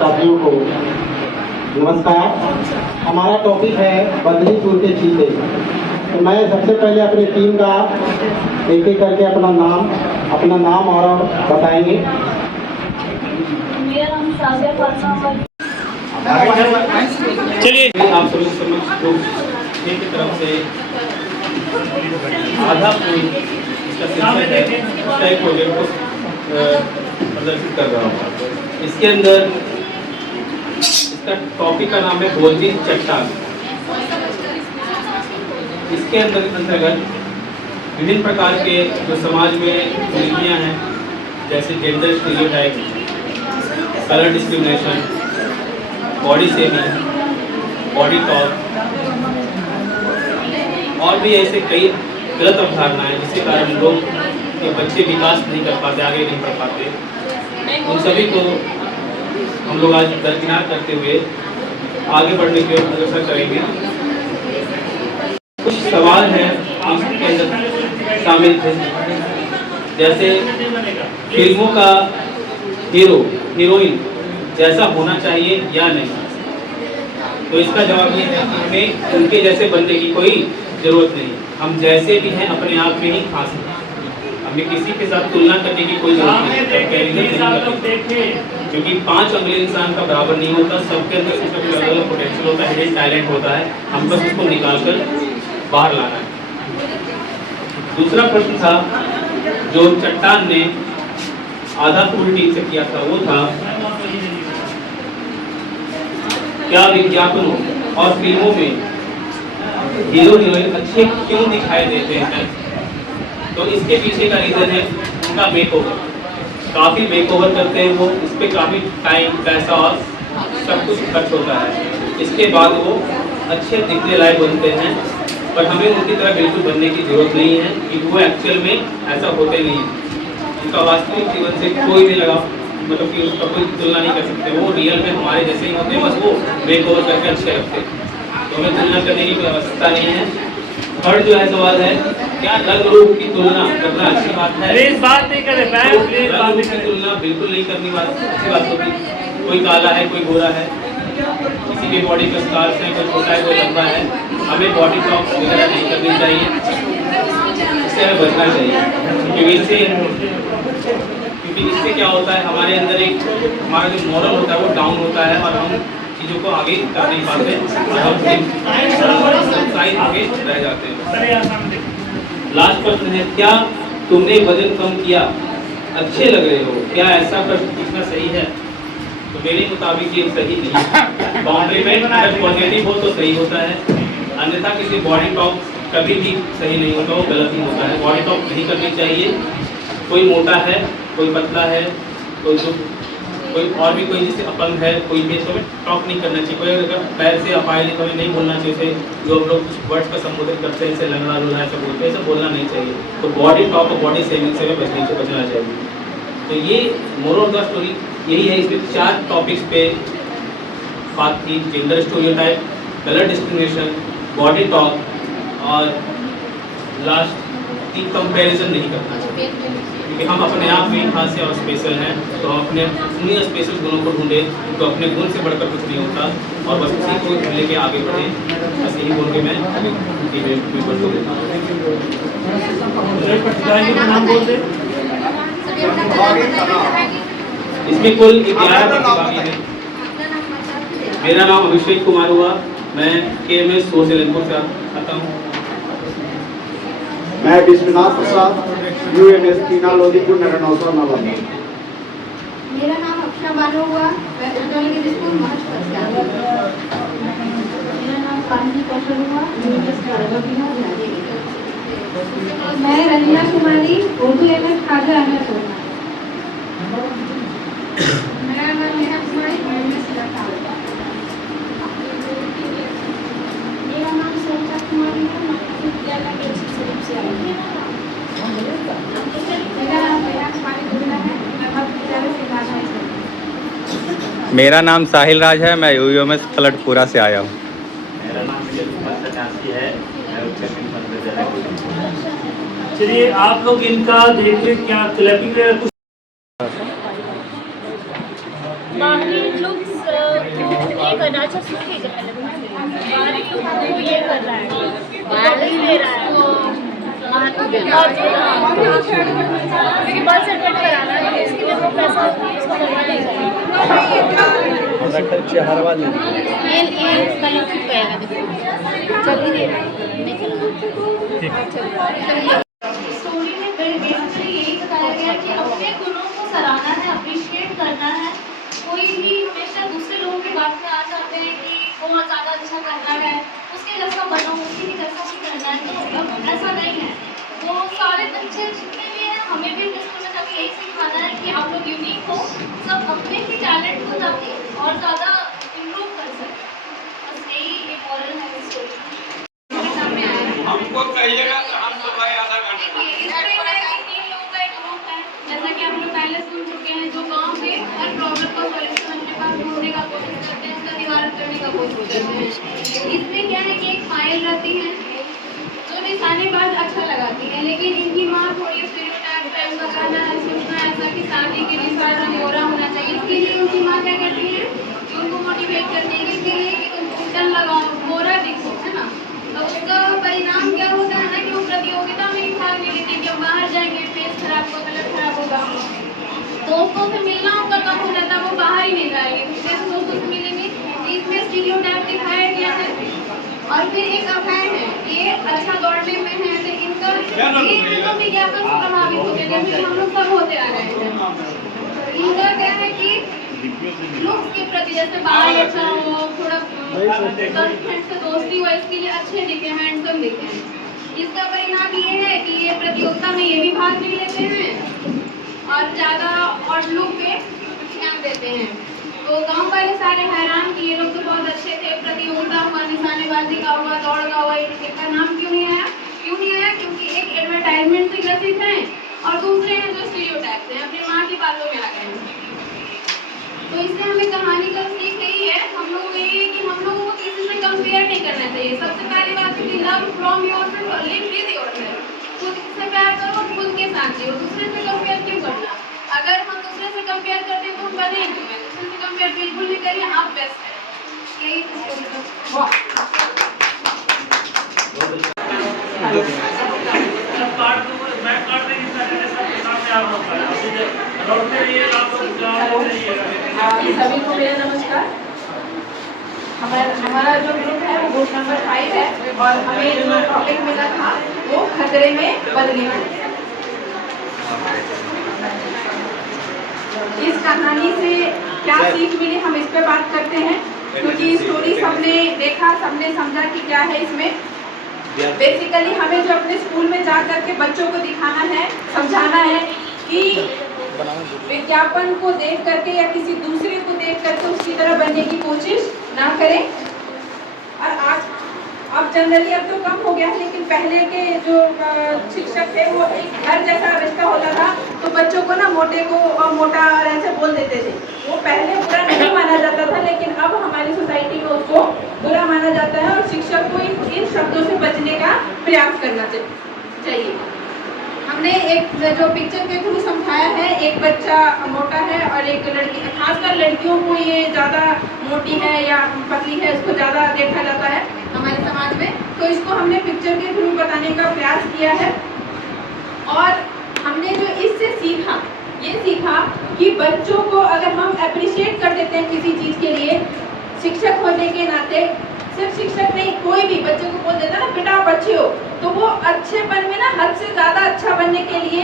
साथियों को नमस्कार। हमारा टॉपिक है बदनीपुर के चीते। तो मैं सबसे पहले अपनी टीम का एक एक करके अपना नाम और बताएंगे। मेरा नाम साजिया फातिमा। चलिए आप सभी समक्ष की तरफ से आधा फूल इसका शीर्षक है, उसका एक प्रोजेक्ट को प्रदर्शित कर रहा हूँ। इसके अंदर इसका टॉपिक का नाम है बोलती चट्टान। इसके अंतर्गत विभिन्न प्रकार के जो समाज में कुरीतियाँ हैं, जैसे gender stereotype, colour discrimination, body shaming, body talk और भी ऐसे कई गलत अवधारणाएं जिसके कारण लोग के बच्चे विकास नहीं कर पाते, आगे नहीं बढ़ पाते, उन सभी को हम लोग आज दरकिनार करते हुए आगे बढ़ने की ओर अग्रसर करेंगे। कुछ सवाल हैं इसके अंदर शामिल थे, जैसे फिल्मों का हीरो हीरोइन जैसा होना चाहिए या नहीं। तो इसका जवाब ये है कि हमें उनके जैसे बनने की कोई जरूरत नहीं। हम जैसे भी हैं अपने आप में ही खास हैं। हमें किसी के साथ तुलना करने की कोई जरूरत नहीं, क्योंकि 5 अंगुली इंसान का बराबर नहीं होता। सबके अंदर कुछ अलग अलग पोटेंशियल होता है, हिडन टैलेंट होता है। हम बस उसको निकाल कर बाहर लाना है। दूसरा प्रश्न था जो चट्टान ने आधा फूल टीम से किया था, वो था क्या विज्ञापनों और फिल्मों में हीरो हीरोइन अच्छे क्यों दिखाई देते हैं। तो इसके पीछे का रीजन है उनका मेकओवर। काफ़ी मेकओवर करते हैं वो, इस पर काफ़ी टाइम, पैसा और सब कुछ खर्च होता है। इसके बाद वो अच्छे दिखने लायक बनते हैं, पर हमें उनकी तरह बिल्कुल बनने की जरूरत नहीं है, क्योंकि वो एक्चुअल में ऐसा होते नहीं है। उनका वास्तविक जीवन से कोई भी लगाव, मतलब कि उसका कोई तुलना नहीं कर सकते। वो रियल में हमारे जैसे ही होते हैं, बस वो मेकओवर करके अच्छे लगते हैं। तो हमें तुलना करने की कोई आवश्यकता नहीं है। थर्ड जो है सवाल है, क्या रंग रूप की तुलना करना अच्छी बात है। प्लीज बात नहीं करें, प्लीज बात नहीं करें। तुलना बिल्कुल नहीं करनी अच्छी बात होगी। कोई काला है, कोई गोरा है, किसी के बॉडी का स्कार्स है, कोई छोटा है, कोई लंबा है। हमें बॉडी टॉक वगैरह नहीं करनी चाहिए, इससे हमें बचना चाहिए। क्योंकि इससे क्या होता है, हमारे अंदर एक हमारा जो मॉरल होता है वो डाउन होता है और हम चीज़ों को आगे कर नहीं पाते और हम आगे रह जाते हैं। लास्ट प्रश्न है, क्या तुमने वजन कम किया, अच्छे लग रहे हो। क्या ऐसा प्रश्न पूछना सही है? तो मेरे मुताबिक ये सही नहीं है। कॉम्प्लीमेंट अगर पॉजिटिव हो तो सही होता है, अन्यथा किसी बॉडी टॉक कभी भी सही नहीं होता, वो गलत ही होता है। बॉडी टॉक नहीं करनी चाहिए। कोई मोटा है, कोई पतला है, कोई और भी कोई जैसे अपंग है, कोई भी, तो हमें टॉक नहीं करना चाहिए। कोई अगर पैर से अपाहिज है तो हमें नहीं बोलना चाहिए उसे। जो हम लोग कुछ वर्ड्स का संबोधन करते हैं, जैसे लंगड़ा लूल्हा ऐसा बोलते हैं, ऐसा बोलना नहीं चाहिए। तो बॉडी टॉक और बॉडी शेमिंग से बचना चाहिए। तो ये मोरल ऑफ द स्टोरी यही है। इसमें 4 टॉपिक्स पे बात थी, gender stereotype, colour discrimination, body talk और लास्ट की कंपैरिजन नहीं करना चाहिए, क्योंकि हम अपने आप में खास और स्पेशल हैं। तो अपने उन्हीं स्पेशल गुणों को ढूंढे, तो अपने गुण से बढ़कर कुछ नहीं होता और बस उसी को लेके आगे बढ़े। बस यही बोल के मैं इसमें कुल 11 प्रतिभागी हैं। मेरा नाम अभिषेक कुमार हुआ, मैं KMS सोशल से आता हूँ। मैं विश्वनाथ प्रसाद, UMS टीना लोधीपुर, नगर नौसा नालंदा। मेरा नाम अक्षरा बानो हुआ, मैं उदयगिरी स्कूल महाराष्ट्र से आई हूँ। मेरा नाम कांति कौशल हुआ, मैं रंजना कुमारी, उर्दू MS खाजा अहमद हुआ। मेरा नाम मीना कुमारी, MS लता। मेरा नाम सरिता कुमारी है, मैं विद्यालय के शरीफ से आई हूँ। मेरा नाम प्रयास कुमारी गुप्ता है, मैं मध्य विद्यालय से भाषा से। मेरा नाम साहिल राज है, मैं UMS पलटपुरा से आया हूँ। मेरा नाम सन्यासी है, मैं उत्तराखंड मध्य विद्यालय। चलिए आप लोग इनका देखिए क्या क्लैपिंग बाहरी लुक्स को ये करना अच्छा सूखेगा पहले बाहरी लुक को ये कर रहा है बाहरी दे रहा है क्योंकि बाल सेटमेंट कराना है इसके लिए वो पैसा उसको करवा देगा ये इसका लुक ठीक पाएगा देखो जल्दी दे रहा है स्टोरी में बेसिकली यही बताया गया कि अपने गुणों को सराहना है, अप्रिशिएट करना है। कोई भी हमेशा दूसरे लोगों की बात में आ जाते हैं कि बहुत ज़्यादा अच्छा करना है, उसके जैसा बनो, उसी के जैसा ही करना है, तो ऐसा नहीं है। वो सारे बच्चे जितने भी हैं, हमें भी स्कूल में जाके यही सिखाना है कि आप लोग यूनिक हो, सब अपने ही टैलेंट को जाके और ज़्यादा इम्प्रूव कर सकें। बस यही एक मॉरल है इस स्टोरी में। सामने आया है हमको कहिएगा तो हम तो भाई आधा घंटा जैसा कि आप लोग पहले सुन चुके हैं, जो गांव में हर प्रॉब्लम का सॉल्यूशन अपने पास ढूंढने का कोशिश करते हैं, उसका निवारण करने का कोशिश करते हैं। इसमें क्या है कि एक फाइल रहती है जो निशानेबाज अच्छा लगाती है, लेकिन इनकी माँ थोड़ी स्टीरियोटाइप है, उनका कहना है, सोचना ऐसा कि शादी के लिए सारा मोहरा होना चाहिए। इसके लिए उनकी माँ क्या कहती है कि उनको मोटिवेट करती है इसके लिए कि तुम कुंडल लगाओ, मोहरा दिखो, है ना। तो उसका परिणाम क्या होता है ना कि वो प्रतियोगिता में ही भाग ले लेते हैं कि हम बाहर जाएंगे, फेस खराब होगा, कलर खराब होगा, दोस्तों से मिलना उनका कम हो जाता है, वो बाहर ही नहीं जाएंगे, कैसे दोस्तों से मिलेंगे। इसमें स्टीरियोटाइप दिखाया गया है। और फिर एक अभय है, ये अच्छा दौड़ने में है, लेकिन इनका तो विज्ञापन से प्रभावित होते हैं, जैसे हम लोग सब होते आ रहे हैं। इनका क्या है कि लुक्स के प्रति, जैसे बाल अच्छा हो, थोड़ा गर्लफ्रेंड से दोस्ती हो, इसके लिए अच्छे दिखे, हैंडसम दिखे। इसका परिणाम ये है कि ये प्रतियोगिता में ये भी भाग नहीं लेते हैं और ज़्यादा और लुक पे ध्यान देते हैं। तो गांव वाले सारे हैरान कि ये लोग तो बहुत अच्छे थे, प्रतियोगिता हुआ, निशानेबाजी का हुआ, दौड़ का हुआ, इनका नाम क्यों नहीं आया? क्योंकि एक एडवर्टाइजमेंट से ग्रसित हैं और दूसरे हैं जो स्टीरियोटाइप हैं, अपनी माँ की बातों में आ गए हैं। तो इससे हमें कहानी का सीख यही है, हम लोग ये है कि हम लोगों को किसी से कंपेयर नहीं करना चाहिए। सबसे पहली बात है कि लव फ्रॉम योरसेल्फ और लिव विद योरसेल्फ। खुद से प्यार करो, खुद के साथ जियो, दूसरे से कंपेयर क्यों करना? अगर हम दूसरे से कंपेयर करते हैं तो हम बने क्यों हैं? दूसरे से कंपेयर बिल्कुल नहीं करिए, आप बेस्ट हैं। यही सभी को मेरा नमस्कार। हमारा जो ग्रुप है वो ग्रुप नंबर 5 है और हमें जो टॉपिक मिला था वो खतरे में बदली है। इस कहानी से क्या सीख मिली हम इस पे बात करते हैं, क्योंकि स्टोरी सबने देखा, सबने समझा कि क्या है इसमें। बेसिकली हमें जो अपने स्कूल में जा करके बच्चों को दिखाना है, समझाना है कि विज्ञापन को देख करके या किसी दूसरे को देख करके उसकी तरह बनने की कोशिश ना करें। और आज अब जनरली अब तो कम हो गया है, लेकिन पहले के जो शिक्षक थे वो एक घर जैसा रिश्ता होता था, तो बच्चों को ना मोटे को मोटा और ऐसे बोल देते थे। वो पहले बुरा नहीं माना जाता था, लेकिन अब हमारी सोसाइटी में उसको बुरा माना जाता है और शिक्षक को इन शब्दों से बचने का प्रयास करना चाहिए। हमने एक जो पिक्चर के थ्रू समझाया है, एक बच्चा मोटा है और एक लड़की, खासकर लड़कियों को ये ज़्यादा मोटी है या पतली है, इसको ज़्यादा देखा जाता है हमारे समाज में, तो इसको हमने पिक्चर के थ्रू बताने का प्रयास किया है। और हमने जो इससे सीखा, ये सीखा कि बच्चों को अगर हम अप्रिशिएट कर देते हैं किसी चीज़ के लिए, शिक्षक होने के नाते, सिर्फ शिक्षक नहीं कोई भी बच्चे को बोल देता ना बेटा आप अच्छे हो, तो वो अच्छेपन में ना हद से ज़्यादा अच्छा बनने के लिए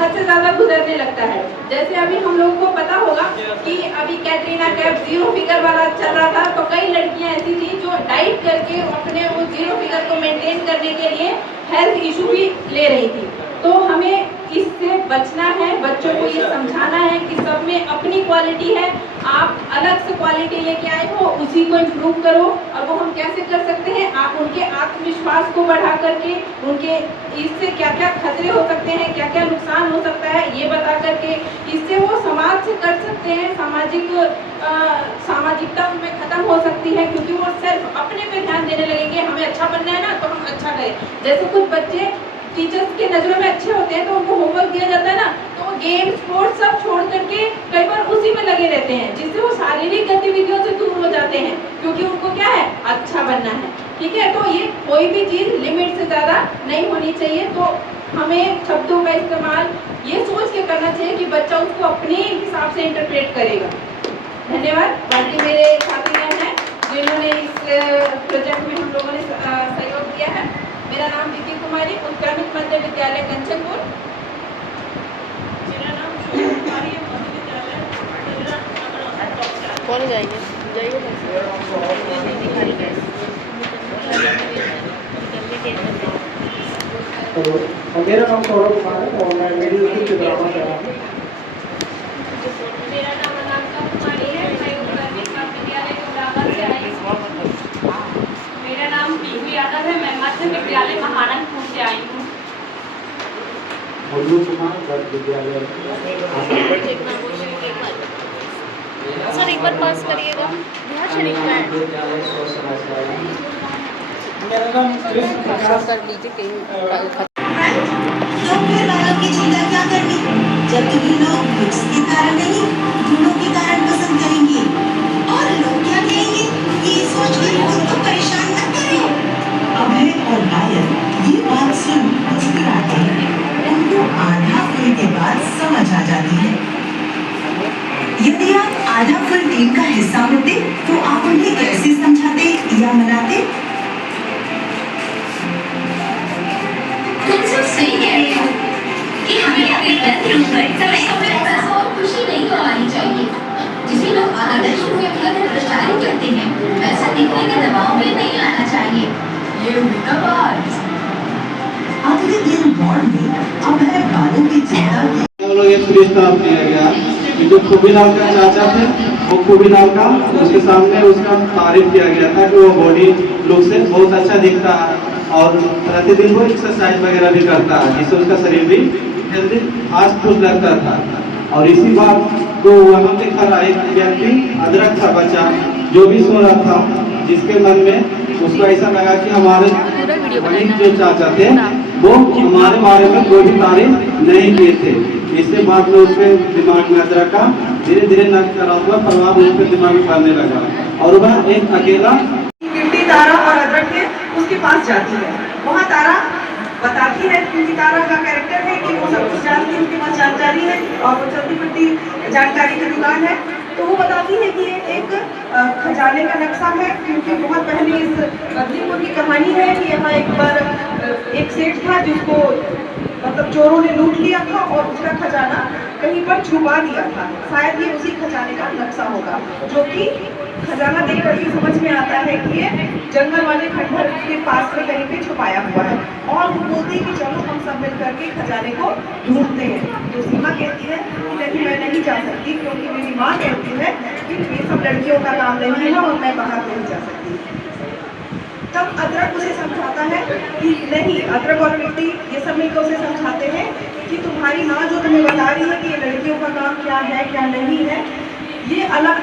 हद से ज़्यादा गुजरने लगता है। जैसे अभी हम लोगों को पता होगा कि अभी कैटरीना कैफ 0 फिगर वाला चल रहा था, तो कई लड़कियां ऐसी थी जो डाइट करके अपने वो 0 फिगर को मेंटेन करने के लिए हेल्थ इशू भी ले रही थी। तो हमें इससे बचना है, बच्चों को ये समझाना है कि सब में अपनी क्वालिटी है, आप अलग से क्वालिटी लेके आए हो, उसी को इम्प्रूव करो। और वो हम कैसे कर सकते हैं, आप उनके आत्मविश्वास को बढ़ा करके, उनके इससे क्या क्या खतरे हो सकते हैं, क्या क्या नुकसान हो सकता है, ये बता करके इससे वो समाज से कर सकते हैं, सामाजिकता उनमें खत्म हो सकती है, क्योंकि वो सिर्फ अपने पे ध्यान देने लगेंगे, हमें अच्छा बनना है ना तो हम अच्छा करें। जैसे कुछ बच्चे टीचर्स के नज़रों में अच्छे होते हैं, तो उनको होमवर्क दिया जाता है ना, तो वो गेम स्पोर्ट्स सब छोड़ करके कई बार उसी में लगे रहते हैं, जिससे वो शारीरिक गतिविधियों से दूर हो जाते हैं, क्योंकि उनको क्या है, अच्छा बनना है। ठीक है, तो ये कोई भी चीज लिमिट से ज्यादा नहीं होनी चाहिए। तो हमें शब्दों का इस्तेमाल ये सोच के करना चाहिए कि बच्चा उसको अपने हिसाब से इंटरप्रेट करेगा। धन्यवाद। बाकी मेरे छात्रीगण हैं जिन्होंने इस प्रोजेक्ट में हम लोगों ने सहयोग दिया है। मेरा नाम दीदी कुमारी, उत्क्रमित मध्य विद्यालय कंचनपुर। मेरा नाम शोभा कुमारी है, मध्य विद्यालय। कौन जाएंगे? तो मेरा नाम सौरभ कुमार है और मैं मिडिल स्कूल से ड्रामा कर रहा हूँ। मेरा नाम अनामिका कुमारी है, मैं उत्क्रमित मध्य विद्यालय गुड़गांव से आई हूँ। मेरा नाम पीहू यादव है, मैं मध्य विद्यालय महानंदपुर से आई हूँ। मधु कुमार मध्य विद्यालय। सर एक बार पास करिएगा। बिहार शरीफ का है। मेरा नाम कृष्ण प्रकाश। कर लीजिए कहीं तो फिर बालक की चिंता क्या करनी, जब तुम्हें लोग लुक्स के कारण नहीं, गुणों के कारण पसंद करेंगे। और लोग क्या कहेंगे, ये सोच कर खुद को परेशान मत करो। अभय और घायल ये बात सुन मुस्कुराते हैं। उनको आधा फूल के बाद समझ आ जाती है। यदि आप आधा फुल टीम का हिस्सा होते तो आप उन्हें कैसे समझाते या मनाते? तुम सब सही कह रहे हो कि हमें अपने बेडरूम पर समय पैसा और खुशी नहीं गंवानी चाहिए। जिसे लोग आदर्श रूप में प्रचारित करते हैं, वैसा दिखने के दबाव में नहीं आना चाहिए। ये हुई ना बात। अगले दिन वार्ड में अभय बालों की चिंता की। हम लोग एक प्रस्ताव दिया गया कि जो खूबीलाल का चाचा थे, वो खूबीलाल का उसके सामने उसका तारीफ किया गया था कि वो बॉडी लुक से बहुत अच्छा दिखता है और प्रतिदिन वो एक्सरसाइज वगैरह भी करता है, जिससे उसका शरीर भी हेल्दी फास्ट फूड लगता था। और इसी बात को वहाँ पे खड़ा एक व्यक्ति अदरक था बच्चा जो भी सो रहा था, जिसके मन में उसको ऐसा लगा कि हमारे जो चाचा थे वो हमारे बारे में कोई भी तारीफ नहीं किए थे। इससे बाद में उसके दिमाग में अदरक का धीरे धीरे नकारात्मक प्रभाव उसके दिमाग में पड़ने लगा और वह एक अकेला गिट्टी तारा और अदरक के उसके पास जाती है। वहाँ तारा बताती है, क्योंकि तारा का कैरेक्टर है कि वो सब कुछ जानती है, उसके पास जानकारी है और वो चलती फिरती जानकारी की दुकान है। तो वो बताती है कि ये एक खजाने का नक्शा है, क्योंकि बहुत पहले इस बदलीपुर की कहानी है कि यहाँ एक बार एक सेठ था जिसको मतलब चोरों ने लूट लिया था और उसका खजाना कहीं पर छुपा दिया था। शायद ये उसी खजाने का नक्शा होगा, जो कि खजाना देख करके समझ में आता है कि ये जंगल वाले खंडहर के पास में कहीं पे छुपाया हुआ है। और वो बोलते हैं कि चलो हम सब मिल करके खजाने को ढूंढते हैं। तो सीमा कहती है कि नहीं, मैं नहीं जा सकती, क्योंकि मेरी माँ कहती है कि ये सब लड़कियों का काम नहीं है और मैं बाहर नहीं जा सकती। तब अदरक उसे समझाता है कि नहीं, अदरक और मिट्टी ये सब मिलकर उसे समझाते हैं कि तुम्हारी माँ जो तुम्हें बता रही है कि ये लड़कियों का काम क्या है क्या नहीं है, ये अलग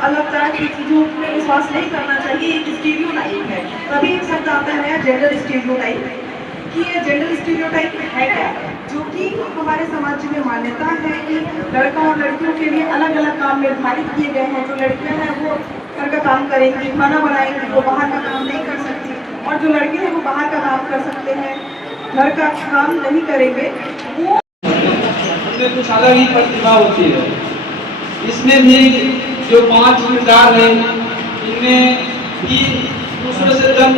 अलग तरह की चीज़ों पर विश्वास नहीं करना चाहिए। एक स्टीरियोटाइप है। तभी एक शब्द आता है जेंडर स्टीरियोटाइप, कि ये जेंडर स्टीरियोटाइप है क्या, जो कि हमारे समाज में मान्यता है कि लड़का और लड़कियों के लिए अलग अलग काम निर्धारित किए गए हैं। जो लड़कियां हैं वो घर का काम करेंगी, खाना बनाएंगी, वो बाहर का काम नहीं कर सकती, और जो लड़के हैं वो बाहर का काम कर सकते हैं, घर का काम नहीं करेंगे। वो उनमें कुछ अलग ही प्रतिभा होती है। इसमें भी जो 5 किरदार हैं, इनमें भी दूसरों से तक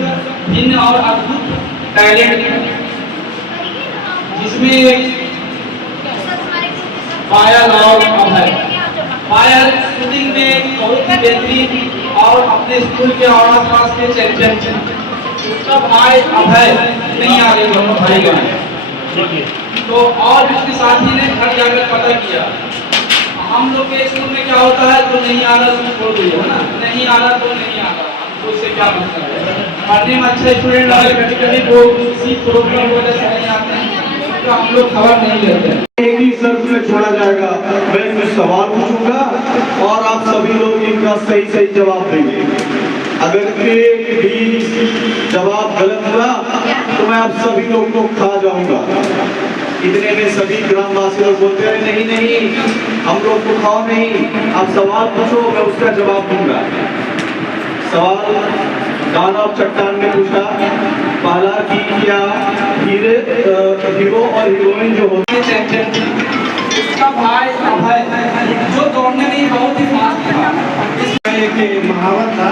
भिन्न और अद्भुत टैलेंट है, जिसमें पायल और अभय। पायल शूटिंग में बहुत ही बेहतरीन और अपने स्कूल के और आसपास के चैंपियन। उसका भाई अभय नहीं आ रहे, दोनों भाई बहन। तो और उसके साथी ने घर जाकर पता किया। हम लोग के स्कूल में क्या होता है, तो नहीं आ रहा तो छोड़ दो, है ना, नहीं आ रहा तो नहीं आ रहा, तो उससे क्या मतलब है। पढ़ने में अच्छे स्टूडेंट वाले कभी कभी वो किसी प्रोग्राम वजह से नहीं आते हैं, तो हम लोग खबर नहीं लेते हैं। एक ही शर्त में छोड़ा जाएगा, मैं कुछ सवाल पूछूंगा और आप सभी लोग इनका सही सही जवाब देंगे। अगर एक भी जवाब गलत हुआ तो मैं आप सभी लोग को खा जाऊंगा। इतने में सभी ग्रामवासी लोग बोलते हैं नहीं नहीं हम लोग को खाओ नहीं, आप सवाल पूछो मैं उसका जवाब दूंगा। सवाल दानव चट्टान ने पूछा पहला कि क्या हीरो और हीरोइन जो होते हैं उसका भाई अभय जो दौड़ने में बहुत ही फास्ट था। एक महावत था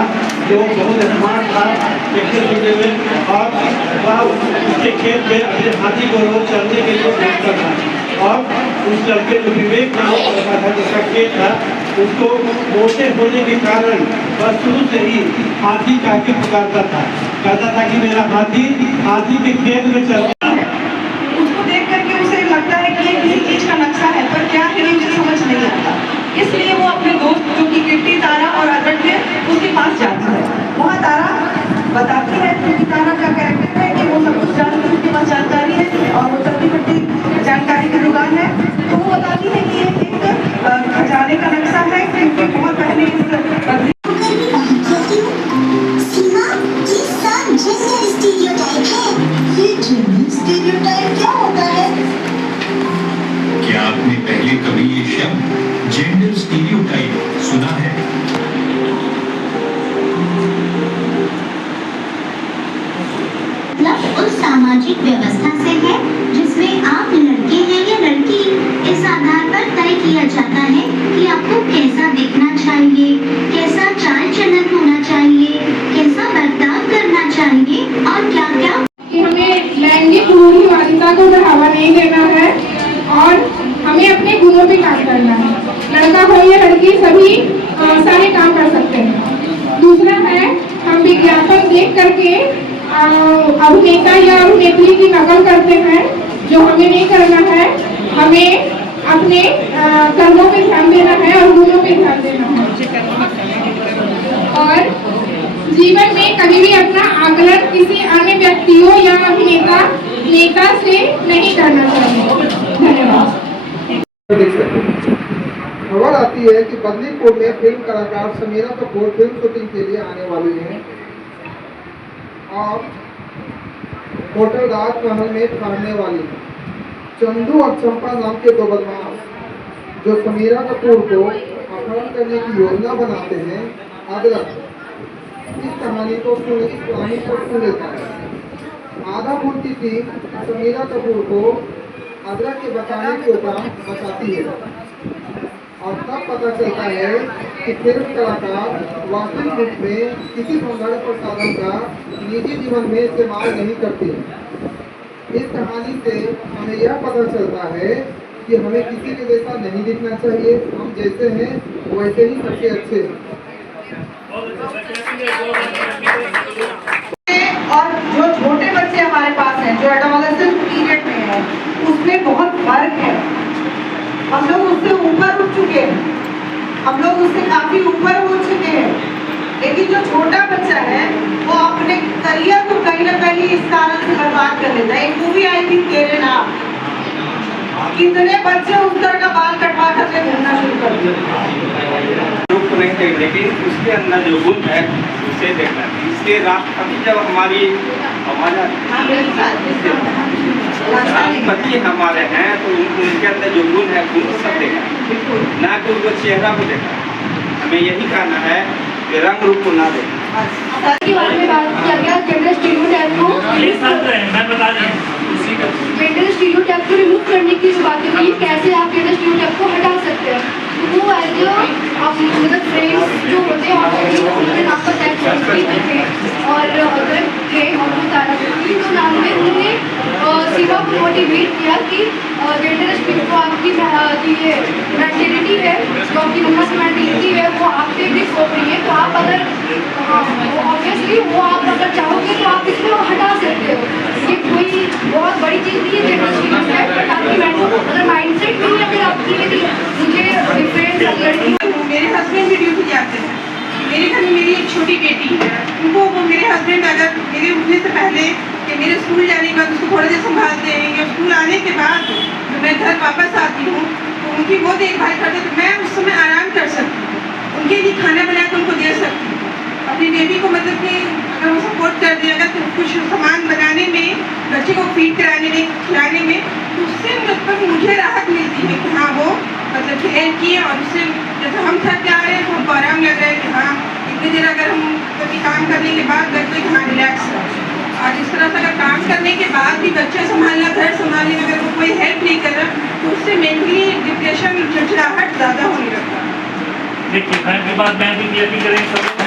जो बहुत स्मार्ट था ट्रैक्टर चलते हुए, और वह उसके खेत में अपने हाथी को रोज चलने के लिए भेजता था, और उस लड़के जो विवेक नाम था जिसका खेत था उसको मोटे होने के कारण वह शुरू से ही हाथी कह के पुकारता था, कहता था कि मेरा हाथी के खेत में चलता है। उसको देख करके उसे लगता है कि ये किसी चीज का नक्शा है, पर क्या है ये उसे समझ नहीं आता। इसलिए वो अपने दोस्त जो कि कीर्ति, तारा और अदर थे उसके पास जाती है। वहाँ तारा बताती है क्योंकि तारा का कैरेक्टर है कि वो सब कुछ जानती है, उसके पास जानकारी है और वो चलती फिरती जानकारी की दुकान है। तो वो बताती है कि ये एक खजाने का नक्शा है, क्योंकि बहुत पहले सीमा ये सब जेंडर स्टीरियोटाइप है। ये जेंडर स्टीरियोटाइप क्या होता है? क्या आपने पहले कभी ये शब्द जेंडर स्टीरियोटाइप सुना है? मतलब उस सामाजिक व्यवस्था से है जिसमें आप लड़के हैं या लड़की, इस आधार पर तय किया जाता है कि आपको कैसा दिखना चाहिए, कैसा चाल चलन होना चाहिए, कैसा बर्ताव करना चाहिए और क्या क्या। कि हमें लैंगिक रूढ़िवादिता को बढ़ावा नहीं देना है और हमें अपने गुणों पे काम करना है। लड़का हो या लड़की सभी सारे काम कर सकते हैं। दूसरा है हम विज्ञापन देख करके अभिनेता या अभिनेत्री की नकल करते हैं, जो हमें नहीं करना है। हमें अपने कर्मों पे ध्यान देना है और गुणों पे ध्यान देना है, और जीवन में कभी भी अपना आकलन किसी अन्य व्यक्तियों या अभिनेता नेता से नहीं करना चाहिए। धन्यवाद। खबर आती है कि बदनीपुर में फिल्म कलाकार समीरा कपूर फिल्म शूटिंग के लिए आने वाली हैं और होटल राजमहल में ठहरने वाली हैं। चंदू और चंपा नाम के दो बदमाश जो समीरा कपूर को अपहरण करने की योजना बनाते हैं, अदरक इस कहानी को सुन लेता है। आधा भूलती थी समीरा कपूर को अदरक के बताने के उपरांत बताती है, और तब पता चलता है कि फिल्म कलाकार वास्तविक रूप में किसी सौंदर्य प्रसाधन का निजी जीवन में इस्तेमाल नहीं करती। इस कहानी से हमें यह पता चलता है कि हमें किसी के जैसा नहीं दिखना चाहिए, हम जैसे हैं वैसे ही सबसे अच्छे हैं। और जो छोटे बच्चे हमारे पास हैं, जो एडोलेसेंट पीरियड में है, उसमें बहुत फर्क है। हम लोग उससे ऊपर उठ चुके हैं, हम लोग उससे काफी ऊपर हो चुके हैं, लेकिन जो छोटा बच्चा है वो अपने करियर को कहीं ना कहीं इस कारण से बर्बाद कर लेता है। एक मूवी आई थी तेरे नाम, कितने बच्चे उस तरह का बाल कटवा करके घूमना शुरू कर दिए। नहीं थे, लेकिन उसके अंदर जो गुण है उसे देखना है। इसलिए राष्ट्रपति जब हमारे राष्ट्रपति हमारे हैं तो उनके अंदर जो गुण है गुण सब देखना, ना कि उनको चेहरा को देखना। हमें यही कहना है कि रंग रूप को ना देखना। के बारे में बात किया गया, जेंडर स्टीरियोटाइप को रिमूव करने की जो बातें हुई, कैसे आप जेंडर स्टीरियोटाइप को हटा सकते हैं। वो एज मतलब फ्रेंड्स जो होते हैं आपका थे और अदर थे और वो तारा तो नाम में उन्होंने सीमा को मोटिवेट किया कि जेंडर स्टीरियो को आपकी ये मेंटेलिटी है, जो आपकी वुमेन्स मेंटेलिटी है, वो आप पे भी सौंप रही है। तो आप अगर ऑब्वियसली वो आप अगर चाहोगे तो आप इसको हटा सकते हो। ये कोई बहुत बड़ी चीज़ नहीं है जेंडर स्टीरियोटाइप, बट आपकी अगर माइंडसेट नहीं है, अगर आपकी मुझे डिफरेंट लड़की। मेरे हस्बैंड भी ड्यूटी जाते हैं, मेरे घर में मेरी एक छोटी बेटी है, उनको वो मेरे हस्बैंड अगर मेरे उठने से पहले कि मेरे स्कूल जाने के बाद उसको थोड़ी देर संभालते हैं, या स्कूल आने के बाद जब मैं घर वापस आती हूँ तो उनकी वो देखभाल करते, तो मैं उस समय आराम कर सकती हूँ, उनके लिए खाना बना कर उनको दे सकती हूँ। अपनी बेबी को मतलब कि अगर वो सपोर्ट कर दे, अगर कुछ सामान बनाने में, बच्चे को फीड कराने में, खिलाने में, तो उससे मतलब मुझे राहत मिलती है कि हाँ वो मतलब खेल किए और उससे जैसे हम थक जा रहे हैं तो हमको आराम लग रहा है कि हाँ इतनी देर अगर हम कभी काम करने के बाद लगता है कि हाँ रिलैक्स है। और इस तरह से अगर काम करने के बाद भी बच्चा संभालना, घर संभालने में अगर वो कोई हेल्प नहीं कर रहा तो उससे मेंटली डिप्रेशन, चिड़चिड़ाहट ज़्यादा होने लगता है। देखिए, की बात मैं भी क्लियर करें सब